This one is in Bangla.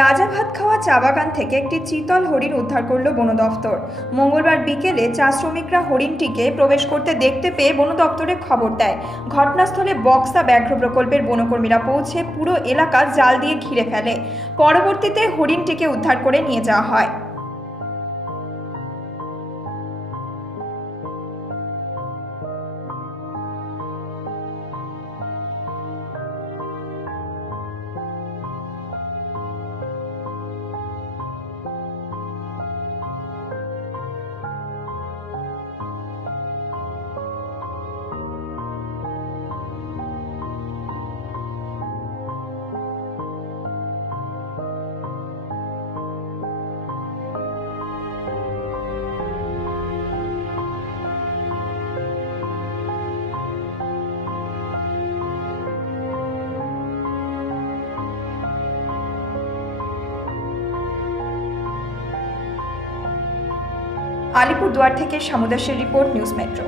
রাজাভাতখাওয়া চা বাগান থেকে একটি চিতল হরিণ উদ্ধার করল বন দফতর। মঙ্গলবার বিকেলে চা শ্রমিকরা হরিণটিকে প্রবেশ করতে দেখতে পেয়ে বন দপ্তরে খবর দেয়। ঘটনাস্থলে বক্সা ব্যাঘ্র প্রকল্পের বনকর্মীরা পৌঁছে পুরো এলাকা জাল দিয়ে ঘিরে ফেলে। পরবর্তীতে হরিণটিকে উদ্ধার করে নিয়ে যাওয়া হয়। আলিপুরদুয়ার থেকে সামুদাসের রিপোর্ট, নিউজ মেট্রো।